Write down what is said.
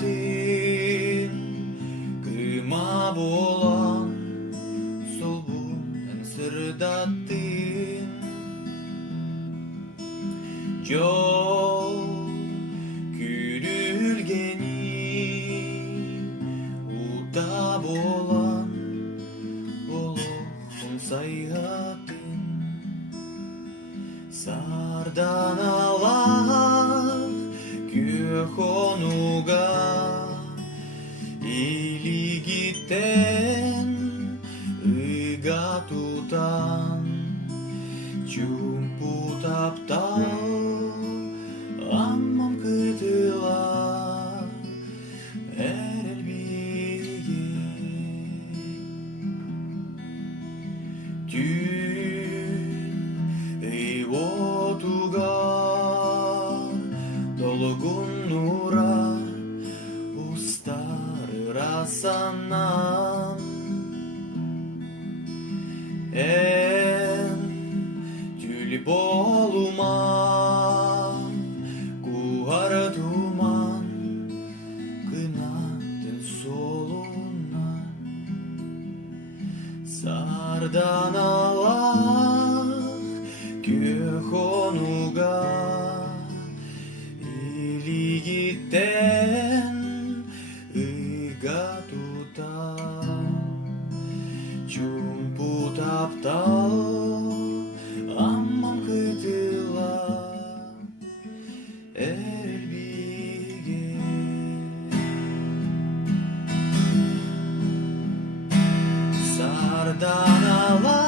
сырдатын кыма болан солбун сырдатын жол күлүлгени ута болан болохун сайгатын сарданалар көхонуга илигиттен ыга тутан чумпу таптал аммам кытыла эрелбиге түн ыйвотугар долгун нура устары расанам түл болуман куар туман кынатын солунан сарданалар көхонуга илигиттен ыга тутан чумпу таптал аммам кытыла эрелбиге сарданалар